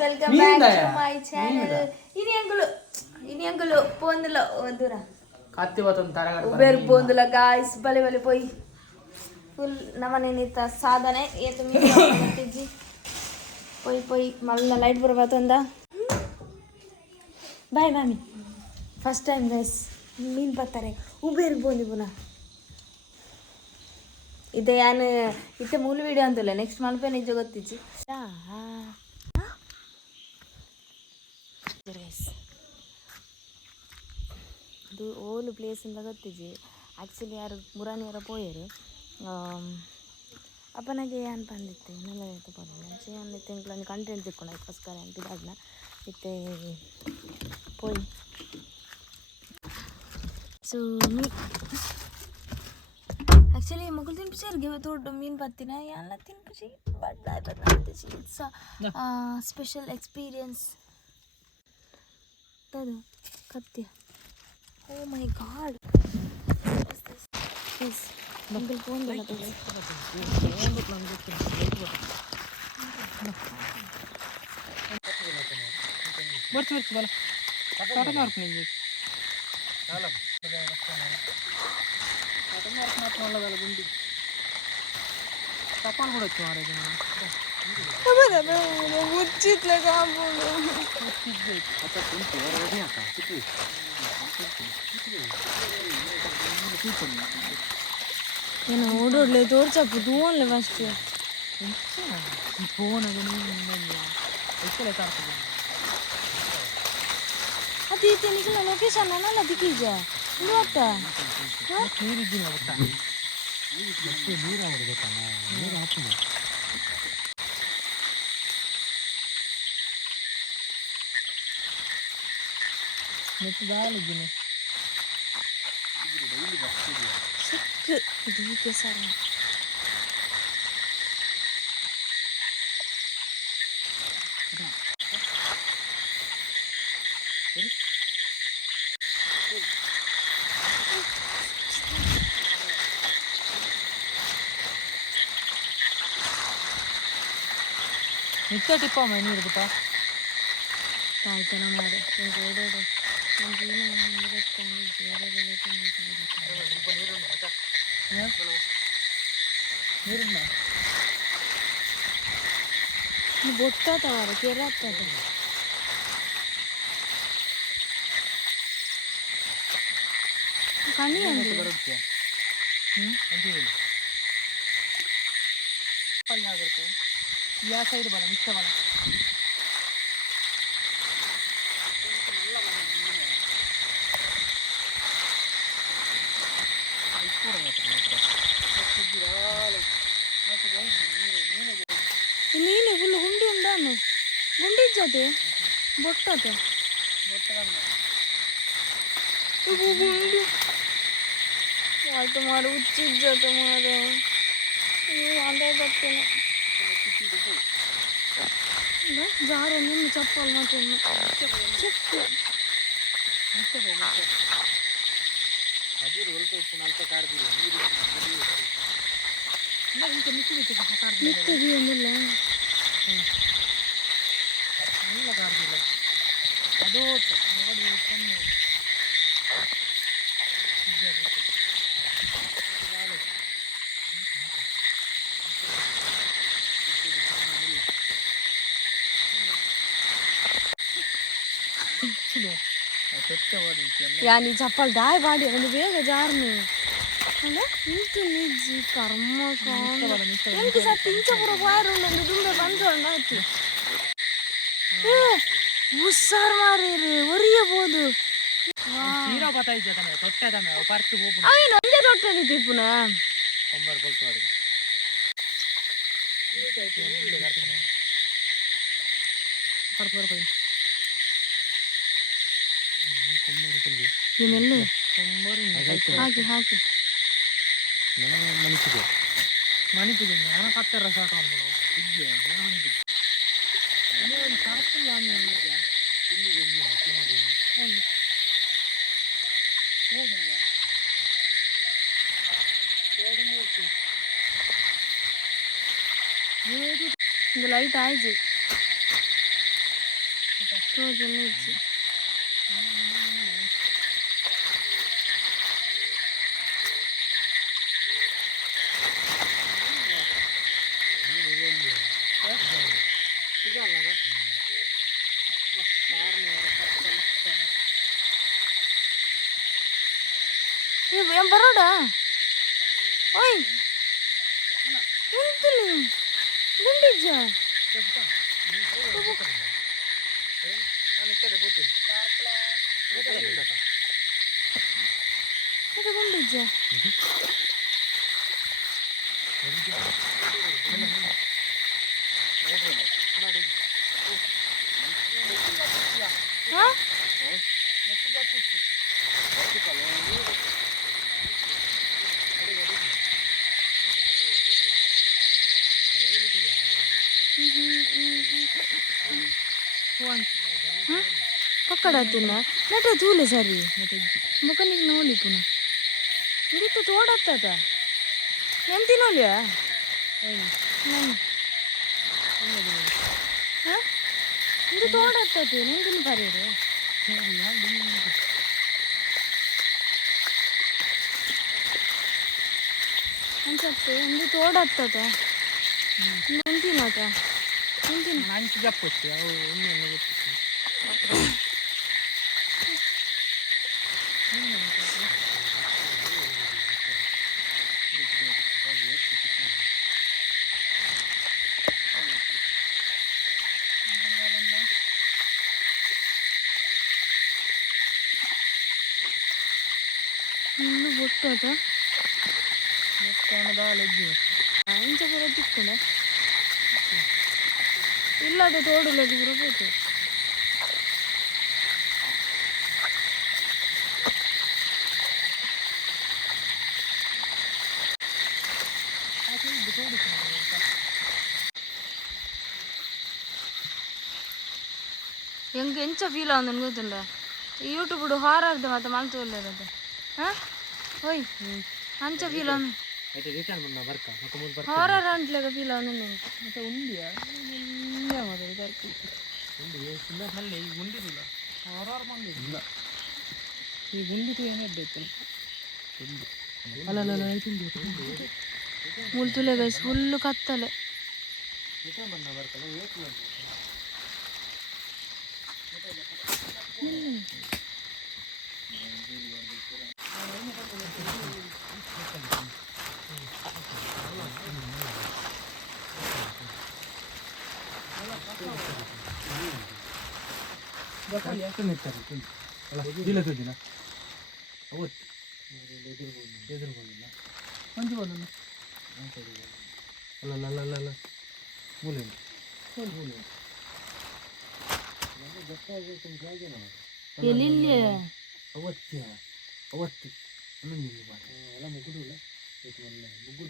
welcome back to my channel. Ini anggulu pondula odura. Katti baton taragat. Uber pondula guys, bale poi. Full namane nita sadane ye tumi tiji. Poi malna light barbatonda. Bye mami. First time guys. Meen patare. Uber bondi buna. ಇದು ನಾನು ಇತ್ತೆ ಮೂಲ video ಅಂತಲ್ಲ next Malpe ನಿಜ ಗೊತ್ತಿಚ್ಚಿ ಇದು ಓಲು place ಅಂತ ಗೊತ್ತಿಜ್ಜಿ actually ಯಾರು ಮುರಾನಿಯರ ಪೋಯರು ಅಪ್ಪನಾಗೆ ಏನು ಬಂದಿತ್ತೆ ನೆಲ್ಲ ಇತ್ತು ಬಂದಿಲ್ಲ ಮುಂಚೆ ಅಂದಿತ್ತೆ ಇಂಕ್ಲನ್ನು ಕಂಟೆಂಟ್ ತಿಕ್ಕೊಂಡು ಅದಕ್ಕೋಸ್ಕರ ಅಂತಿದ್ದಾಗನ ಇತ್ತೆ ಪೋಯಿ ಸೊ ಆ್ಯಕ್ಚುಲಿ ಮಗಳು ತಿನ್ಪಿಸಿ ದೊಡ್ಡ ಮೀನು ಬರ್ತೀನಿ ಎಲ್ಲ ತಿನ್ಪಿಸಿ ಬಟ್ ಇಟ್ಸ್ ಸ್ಪೆಷಲ್ ಎಕ್ಸ್ಪೀರಿಯನ್ಸ್ ಅದು ಕತ್ತಿ ಓ ಮೈ ಗಾಡ್ ಎಸ್ ಮಗಳು ಫೋನ್ ಚಪ್ಪಾಳು ಕೂಡ ಹೆಚ್ಚು ಮಾರಾಯ ಮುಚ್ಚಿತ್ಲೆ ಏನು ಓಡೋಡ್ಲೆ ತೋರ್ಸಪ್ಪು ತೂವನ್ಲೆ ಫಸ್ಟ್ ಫೋನಾಗ ಅದು ಈತ ನಿಖಿಲ ಲೊಕೇಶನ್ ಅನ್ನಲ್ಲ ದಿಕ್ಕೀಜ ಇವತ್ತ ನೀರಿದ್ದಿಲ್ಲ ಗೊತ್ತಾ ನೀರು ಆಗೋದು ಗೊತ್ತಾ ನೀರು ಹಾಕೋಣ ನೆಟ್ಟು ದಾಳಿದ್ದೀನಿ ಸಿಕ್ಕ ಇದೀಗೆ ಸರ ನಿತ್ಯ ಟಿಪ್ಪಮ್ಮ ನೀರು ಬಿಟ್ಟ ತಾಯ್ತನ ಮಾಡಿ ಓಡೋಡು ನೀರುಂಡ ಬೊಟ್ಟಾತವಾರ ಕೆರೆ ಆಗ್ತದ ಕಣ್ಣಿ ಅಂದು ಬರುತ್ತೆ ಆಗುತ್ತೆ ಯಾ ಸೈಡ್ ಬಲ ಮಿಕ್ಕ ಬಲ ನೀನು ಫುಲ್ ಗುಂಡಿ ಉಂಡಾನು ಗುಂಡಿ ಇಜ್ಜತೆ ಬೊಟ್ಟತೆ ಗುಂಡಿ ಆಯ್ತು ಮಾರು ಹುಚ್ಚಿಜ್ಜತೆ ಮಾರು ಅದೇ ಬರ್ತೇನೆ ಜಾರು ನಿನ್ನ ಚಪ್ಪಲ್ ಮತ್ತೆ ಚಿಕ್ಕ ನಿತ್ಯದಿ ಏನಿಲ್ಲ ಅದು ನೋಡಿ ಯಾನಿ ಚಪ್ಪಲ್ ದಾಯ ಬಾಡಿ ಒಂದು ಬೇಗ ಜಾರ್ನಿ ಅಲ್ಲ ಇಂತು ನಿಜ್ಜಿ ಕರ್ಮ ಎಂಕು ಸಹ ತಿಂಚಪುರ ಬಾಯರುಂಡು ದುಂಬೆ ಬಂದ್ರಂಡ ಆಯ್ತು ಹುಷಾರು ಮಾರೀರಿ ಒರಿಯಬಹುದು ಅವೇನು ಒಂದೇ ತೊಟ್ಟೆಲಿ ತಿಪ್ಪುನ ಇವೆಲ್ಲ ಹಾಕಿ ಹಾಕಿ ಮಣಿತಿದೆ ನಾನು ಕತ್ತರ ಸಾಟ இந்த லைட் ஆயிடுச்சு ತೋಜನ ಇಜ್ಜಿ ఏం బరోడా ఓయ్ ఎంతని గుండిజ్జా ఇది గుండిజ్జా ಪಕ್ಕಡತ್ತಿನ ನಟ ತೂಲೆ ಸರಿ ಮುಖನಿಗೆ ನೋಲಿ ಪುನಃ ಇಡಿತ್ತು ತೋಡತ್ತದ ಎಂತಿ ನೋಲಿಯಾ ಇದು ತೋಡತ್ತದು ನೆಂದಿನ ಬರೀರು ಅನ್ಸತ್ತೆ ಒಂದು ತೋಡತ್ತದ ಎಂತಿನತ ಎಂತಿನ ಮಂచి చెప్పొచ్చు అవు ಇನ್ನು ಬೊಟ್ಟದ ಇಂಚ ಪೂರ ತಿಕ್ಕೊಂಡ ಇಲ್ಲದ ತೋಡುಲದು ಪೂರ ಹೋಯ್ತು ಹೆಂಗೆ ಎಂಚ ಫೀಲ್ ಆಗ ಗೊತ್ತುಂಡ ಯೂಟ್ಯೂಬ್ ಹಾರಾಗ್ದೆ ಮತ್ತೆ ಮಲ್ತು ಒಳ್ಳೆಯದು ಹಾಂ ಓಯ್ ಅಂಚ ಫೀಲ್ ಆಗ అయితే రిటర్న్ మొన్న వర్క్ ఒక మూడు వర్క్ ಹಾರರ್ ಅಂಟ್ಲೆಗ ಫೀಲ್ ಆಗ ಮತ್ತೆ ಉಂಡಿಯಾ ಇಲ್ಲ ಮತ್ತೆ ಇದಕ್ಕೆ ಉಂಡಿ ಇಲ್ಲ ಅಲ್ಲ ಈಗ ಉಂಡಿರಲ್ಲ ಹಾರರ್ ಮಂದಿ ಇಲ್ಲ ಈ ಉಂಡಿತು ಏನು ಇದ್ದೈತೆ ಉಂಡಿ ಅಲ್ಲ ಉಂಡಿ ಮುಳ್ತುಲೆ ಗೈಸ್ ಫುಲ್ಲು ಕತ್ತಲೆ ರಿಟರ್ನ್ ಮೊನ್ನ ವರ್ಕ್ ಅಲ್ಲ ಏಕೆ ದಿನ ಅವತ್ತು ಎದುರುಗೊಂಡಿಲ್ಲ ಮಂಜು ಬಂದ ಅಲ್ಲ ಮೂಲೆ ಮೂಲೆ ಎಲ್ಲಿಲ್ಲ ಅವತ್ತು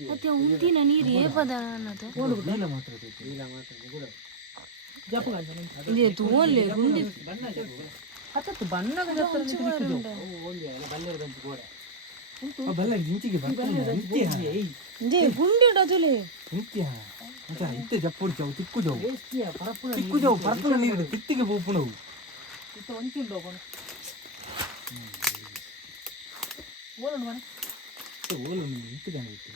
ಮತ್ತೆ ಉಂದಿನ ನೀರು ಏ ಪದ ಅನ್ನೋದು ನೀಲ ಮಾತ್ರ ಇದೆ ತೋಲೆ ಗುಂಡಿ ಹತ್ತತ್ತು ಬಣ್ಣದ ಬಲ್ಲ ಇಂಚಿಗೆ ಗುಂಡಿ ಇಡೋದುಲೆ ನಿತ್ಯ ಅಂತ ಇತ್ತೆ ಜಪ್ಪುಡು ಜಾವು ತಿಕ್ಕು ಜಾವು ಪರಪುನ ನೀರು ತಿತ್ತಿಗೆ ಪೋಪುಣವು ಇತ್ತ ಒಂಚಿಂಡು ಹೋಗೋಣ ಓಲನ್ನು ಮನೆ ಓಲನ್ನು ಇಂತು ದನ ಇತ್ತು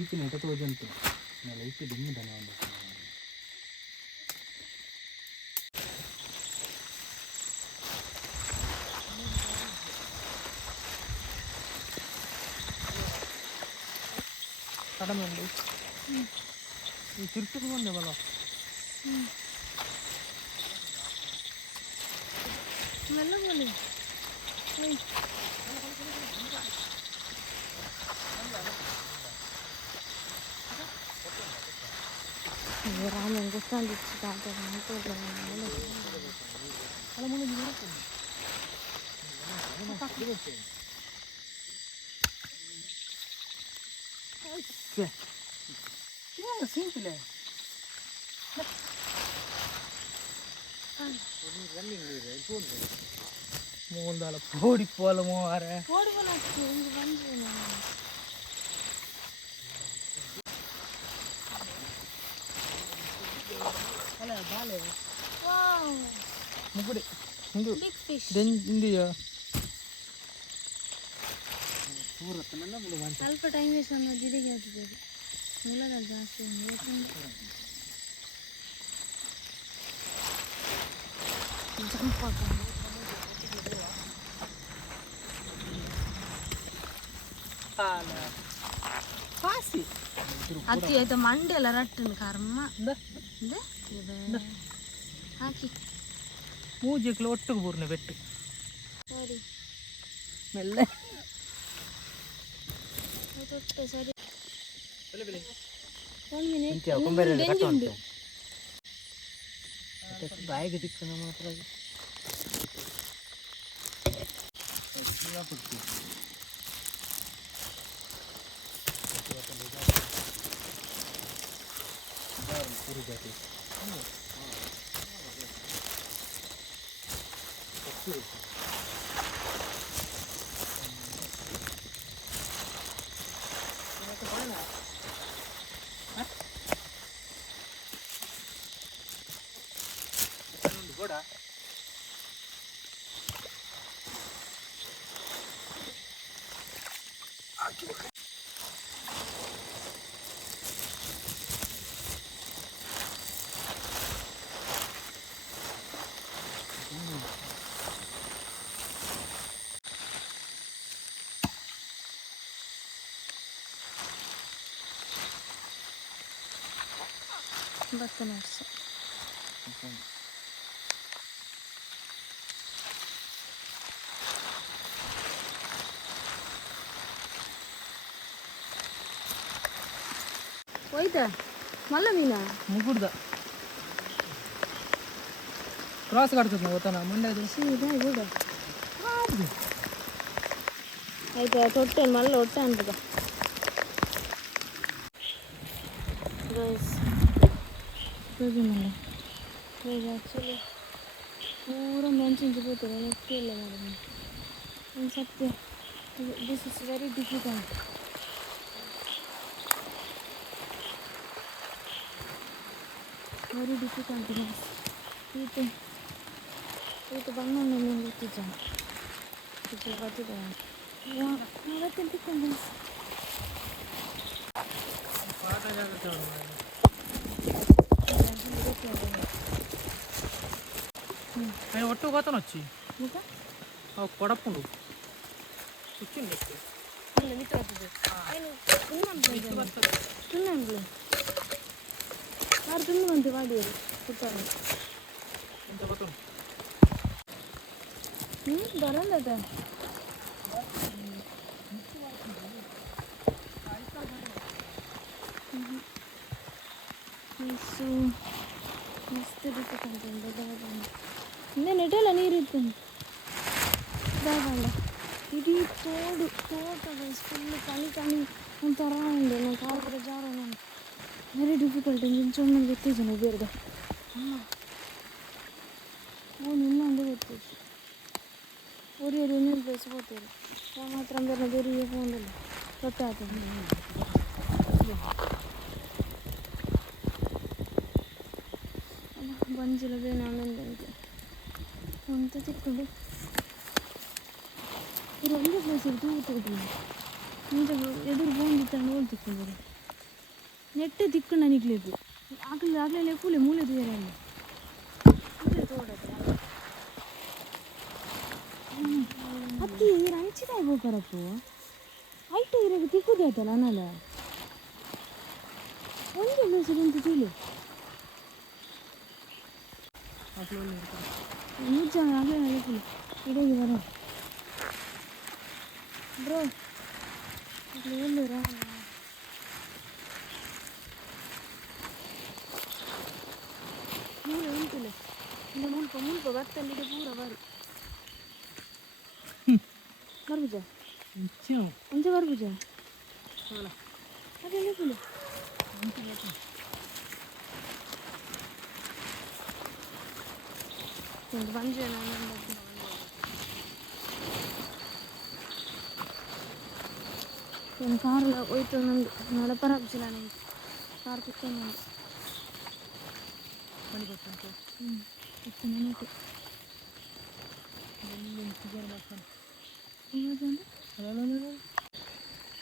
ಈಚಿನ ಎಟ ತೋಜಂತು ನಾನು ಇತ್ತು ದುಮ್ಮು ದನ ಒಂದು ಕಡಮೆ ಈ ತಿರ್ಚಕ್ಕೆ ಬಂದೆ ಬಲ ಮೆಲ್ಲ ಬೋಲೆ ರಾಮನ್ ಗೊತ್ತಾಗಿತ್ತು ತಾತ simple ಮೂಂದಾಲ ಪೋಡಿ ಪೋಲ ಮೋವಾರ ಓಡಿ ಬನ್ನಕ್ಕೆ ಒಂದು ಬಂದು ಅಲ್ಲ ಬಾಲೆ ಮುಗುಡೆ ಒಂದು ಬಿಗ್ ಫಿಶ್ ಇದೆಯಾ ಸ್ವಲ್ಪ ಟೈಮ್ ವೇಸ್ಟ್ ಅನ್ನೋದು ಇದಕ್ಕೆ ಆಗ್ತದೆ ಮೂಲದಲ್ಲಿ ಜಾಸ್ತಿ ಜಂಪ್ ಅತಿ ಆಯ್ತಾ ಮಂಡೆ ಎಲ್ಲ ರಟ್ಟನ್ ಕರ್ಮ ಹಾಕಿ ಮೂಜಿಕ್ಲು ಒಟ್ಟಿಗೆ ಬೂರ್ನೆ ಬೆಟ್ಟು ಸರಿ ಮೆಲ್ಲೆ ಸರಿ ಬಾಯಿಗೆ ದಿಕ್ಕ ನಮ್ಮ ಹತ್ರ ಭತ್ತ ನರ್ಸ ಹೋಯ್ತಾ ಮಲ್ಲ ಮೀನಾ ಮುಗುಡ್ದ ಕ್ರಾಸ್ ಕಾಡ್ತದೆ ನಾವು ಗೊತ್ತಾ ಮಂಡ್ಯದ ಕೂಡ ಆಯ್ತಾ ತೊಟ್ಟೆ ಮಲ್ಲ ಹೊಟ್ಟೆ ಅಂತದ ಆ್ಯಕ್ಚುಲಿ ಪೂರ ಮಂಚಿಂಚು ಹೋಗ್ತಾರೆ ನೆಟ್ಟಿ ಇಲ್ಲ ಮಾಡೋದು ಒಂದು ಸತ್ಯ ದಿಸ್ ಇಸ್ ವೆರಿ ಡಿಫಿಕಲ್ಟ್ ಈತ ಬಂದು ಗೊತ್ತಿದ್ದ ಅವತ್ತಿನ ತಿಕ್ಕೊಂಡು ఒట్టు పోతాను వచ్చి ఇంకా కొడప్పుడు కూర్చుంది తిన్నమంది వాడి కుట్టాను బరందట ಮಸ್ತ್ ಡಿಫಿಕಲ್ಟ್ ಹಿಂದೆ ನೆಟ್ಟೆಲ್ಲ ನೀರಿತ್ತು ಬಾಗಲ್ಲ ಇಡೀ ತೋಟದ ಫುಲ್ಲು ಕಣಿ ಒಂಥರ ಉಂಡು ನಾನು ಕಾಲು ಜಾರ ನಾನು ವೆರಿ ಡಿಫಿಕಲ್ಟ್ ನಿಂಚೊಮ್ಮೆ ಗೊತ್ತಿದ್ದಾನೆ ಬೇರೆ ಅಮ್ಮ ಅವನು ಇನ್ನೊಂದು ಗೊತ್ತಿದ್ದು ಒರಿಯರು ಇನ್ನೊಂದು ಪ್ಲೇಸ್ ಹೋಗ್ತಾರೆ ಯಾವ ಮಾತ್ರ ಬೇರೆ ಫೋನಲ್ಲಿ ಗೊತ್ತಾಗ್ತದೆ ಬಂಜಿಲ್ಲ ಬೇನೆ ಆಮೇಲೆ ಅಂತ ತಿಕ್ಕೊಂಡು ಇವರು ಒಂದೇ ಪ್ಲೇಸ್ ಇರು ತೂತಿದ್ರು ಇಂಥ ಎದುರು ಬಂದಿತ್ತು ನೋಡಿ ತಿಕ್ಕೊಂಡ್ರು ನೆಟ್ಟೆ ತಿಕ್ಕೊಂಡು ನನಗ್ಲೇದು ಆಗಲೇ ಕೂಲೆ ಮೂಲೆ ದೂರಲ್ಲಿ ತೋಡದ ಅತ್ತಿ ಇವ್ರು ಹಂಚಿದ ಹೋಗ್ಬಾರಪ್ಪು ಐಟು ಇರಾಗ ತಿಕ್ಕುದೇ ಆಯ್ತಲ್ಲ ಅನ್ನಲ್ಲ ಒಂದು ಪ್ಲೇಸ್ ಬಂತು ತಿಳಿ ನಿಜ ಆಗಲೇ ಫುಲ್ ಇಡೀ ಬರ ಬ್ರೋ ಎಲ್ಲೂರ ಮೂಲೆ ಉಂಟಿಲ್ಲ ಇಲ್ಲ ಮುಲ್ಪ ಬರ್ತಲ್ಲಿದೆ ಪೂರ ಬರು ಬರ್ಬುಜ ಅಂಚೆ ಬರ್ಬುಜ ಅದೆಲ್ಲ ಫುಲ್ ಬಂಜೆ ನಾನು ಕಾರೆಲ್ಲ ಹೋಯ್ತು ನಂದು ನಡಪರ ಹಬ್ಸಿಲ್ಲ ನನಗೆ ಕಾರ್ ಕುತ್ಕೊಂಡು ನನಗೆ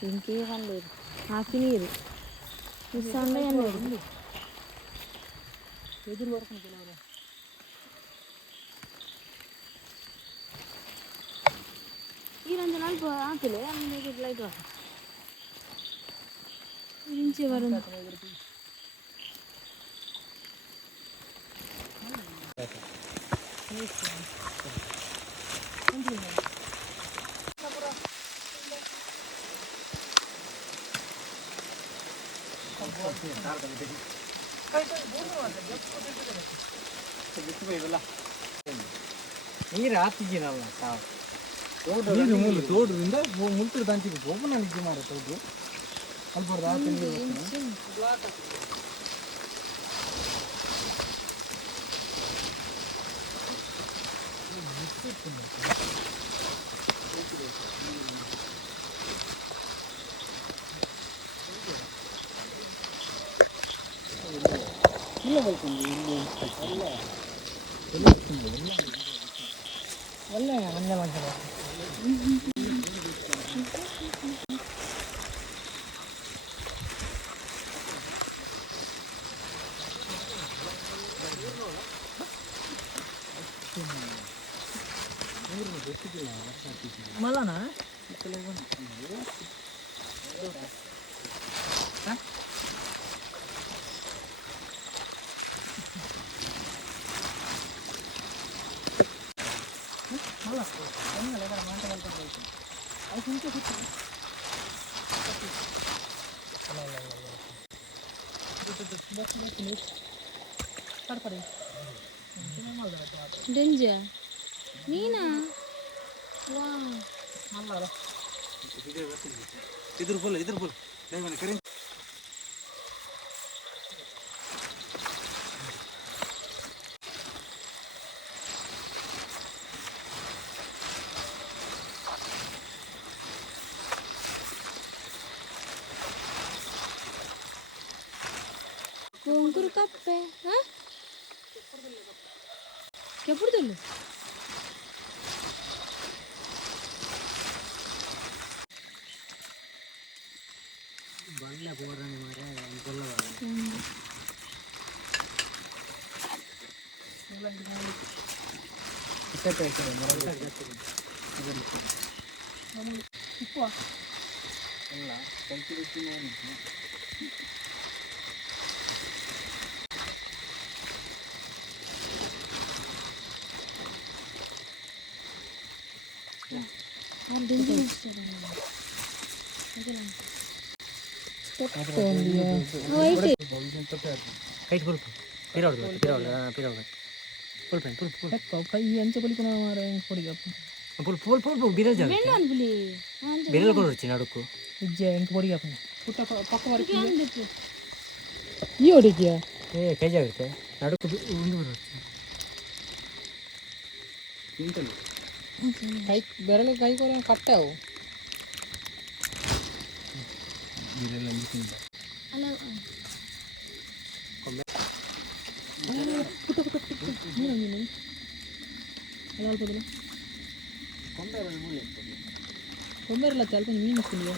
ఇంకే పని లేదు ఆకి నీరు ఇస్తాండే ఏం లేదు ఎదురు వరకు పిలవరా ఈ 2 నాలుగు ఆకులే అన్నీ లైట్ ఇంచే వరం ನೀರು ಹಾಕಿದ್ದೀನಲ್ಲ ನೀರು ಮೂಲು ತೋಟದಿಂದ ಮುಲ್ತಿರು ದಂಚಿಗೆ ಒಬ್ಬನ ನಿದ್ದೆ ಮಾರ ತೋಟು ಅಲ್ಲಿ ಬರ್ದು ಹಾಕಿ ನೀರು ಇಲ್ಲ ಬರ್ತೀನಿ ಇಲ್ಲಿ ಒಳ್ಳೆ ಹಂಗೆ ಮಾಡ್ತಾರೆ ಮಲನಾ ಡೆಂಜಾ ನೀನಾ ವಾ ಇದ್ರ ಬೋಲ್ ದಯಮಾಡಿ ಕರೆ కుంకురు కప్పే ఎప్పుడు తెలు ಕೈಟ್ ಬರುತ್ತೆ ಕೈ ಅಂಚೆ ಬಲಿಕುನ ಮಾರ పొడిగప్పు పుల్ బిరల్ జాగ బిరల్ కూడా వచ్చి నడుకు ఇజ్జే ఇంక పొడిగప్పు పుట్ట పక్క వరకు ఈ ఒడికియా ఏ కై జాగతే నడుకు ఉండి వచ్చి తింటలు కై బెరలు కై కొర కట్టావు బిరల్ అంది తింటా అలా కొందరిలో తెలపని మీన్ వస్తుంది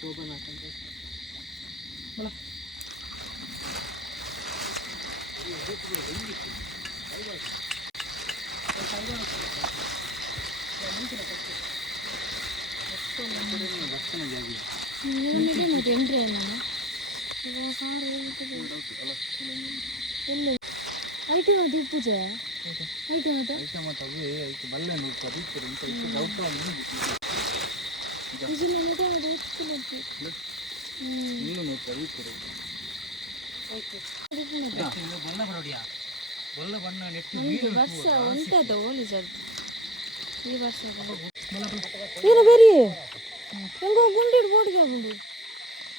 శోభన ವರ್ಷ ಉಂಟದು ಹೋಲಿಸದು ಈ ವರ್ಷ ಏನು ಬೇರೆ ಹೆಂಗೋ ಗುಂಡಿಡ್ ಬೋಡಿಗೆ ಬಂದು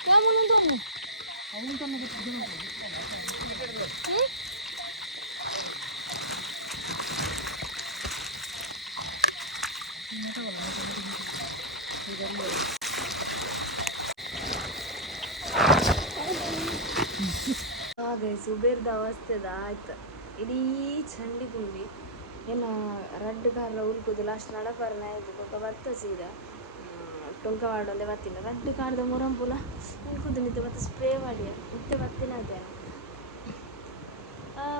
ಯಾವ ಮುಂದೆ ಹಾಗೆ ಸುಬೇರ್ದ ಅವಸ್ಥೆದ ಆಯ್ತು ಇಡೀ ಚಂಡಿ ಗುಂಡಿ ಏನು ರಡ್ಡ್ ಕಾರ್ ಉಲ್ಕುದು ಲಾಸ್ಟ್ ನಡಪರ್ನ ಆಯ್ತು ಕೊಕ್ಕ ಬತ್ತ ಸೀದ ಟೊಂಕ ಮಾಡೊಂದೆ ಬತ್ತಿನ ರಡ್ಡ್ ಕಾರ್ದ ಮುರಂಪುಲ ಉಲ್ಕುದು ನಿಂತು ಮತ್ತೆ ಸ್ಪ್ರೇ ಮಾಡಿ ಮತ್ತೆ ಬತ್ತಿನ ಅದೇನು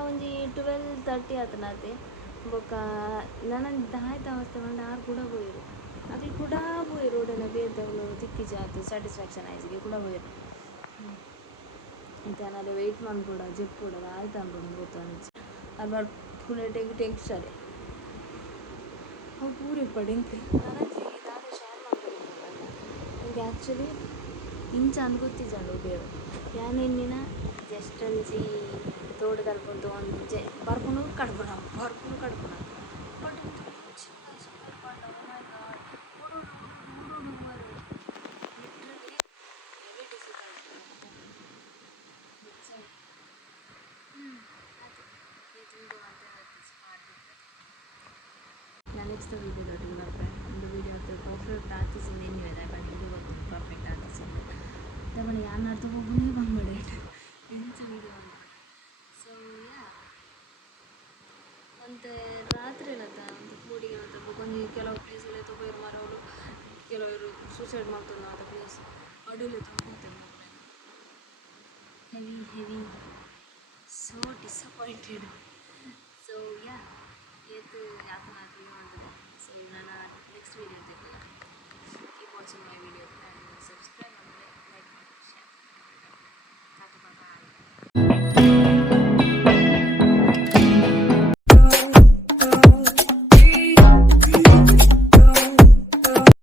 ಒಂಜಿ 12:30 ಆತನಾತೆ ಬೊಕ್ಕ ನನಂದು ಆಯ್ತು ಅವಸ್ಥೆ ಬಂದು ಆರು ಕೂಡ ಬೋಯಿರು ಅದು ಕೂಡ ಬೋಯಿರು ರೋಡನ್ನ ಬೇತವಳು ತಿಕ್ಕಿಜ ಆಯ್ತು ಸ್ಯಾಟಿಸ್ಫ್ಯಾಕ್ಷನ್ ಆಯ್ಸಿಗೆ ಕೂಡ ಬೋಯಿರು ಮತ್ತೆ ನಾನು ವೆಯ್ಟ್ ಮಾಡ್ಬೋಡ ಜೆಪ್ಪೋಡ ಆಯ್ತು ಅನ್ಕೊಂಡು ಗೊತ್ತು ಅದು ಬರ್ಪುನ ಟೆಂಕ್ಷನ್ ಅವು ಪೂರಿ ಪಡೆಂಕ್ ನನಂಜಿ ದಾದ ಶೇರ್ ಮಾಡ್ಕೊಂಡು ನನಗೆ ಆ್ಯಕ್ಚುಲಿ ಇಂಚ ಅನ್ಗೊತ್ತಿಜಂಡು ಬೇವು ಯಾನೆನ್ನಿನ ಜಸ್ಟ್ ಒಂಜಿ ತೋಡು ಕಲ್ಪೊಂದು ಒಂಜೆ ಬರ್ಪುನು ಕಡ್ಪುನ ಬಟ್ ಚಿನ್ನ ಸೂಪರ್ ಪಂಡ ಓ ಮೈ ಗಾಡ್ ಓಡೋಡು ಲಿಟ್ರಲಿ ವೆರಿ ಡಿಫಿಕಲ್ಟ್ ನಾನು ನೆಕ್ಸ್ಟ್ ವೀಡಿಯೋದೊಟ್ಟಿಗೆ ಬರ್ಪೇನೆ ಒಂದು ವೀಡಿಯೋ ಅದು ಪರ್ಫೆಕ್ಟ್ ಆರ್ಟಿಸಿಂದ ಏನು ಹೇಳಿದೆ ಬಟ್ ಇದು ಗೊತ್ತಿಲ್ಲ ಪರ್ಫೆಕ್ಟ್ ಆರ್ಟಿಸಿಂದ ತಗೊಂಡು ಯಾರು ಹೋಗೇ ಬಂದ್ಬಿಡೆ ಎಂಚ ವೀಡಿಯೋ ಬಂದ್ಬಿಡೆ ಸೊ ಯಾ ಮತ್ತು ರಾತ್ರಿ ಇಲ್ಲತ್ತ ಒಂದು ಕೂಡಿಗೆ ಮತ್ತು ಕೊಂಚ ಕೆಲವು ಪ್ಲೇಸಲ್ಲಿ ತಗೋರು ಮರವರು ಕೆಲವರು ಸೂಸೈಡ್ ಮಾಡ್ತಾರೆ ಅಂತ ಪ್ಲೇಸ್ ಅಡುಲೆ ತಗೋತೇವೆ heavy so disappointed so yeah ಏತು ಯಾತನಾದ್ರು ಮಾಡಿದೆ ಸೊ ನಾನು ನೆಕ್ಸ್ಟ್ ವೀಡಿಯೋ ತೆಗೆದ keep watching my video and subscribe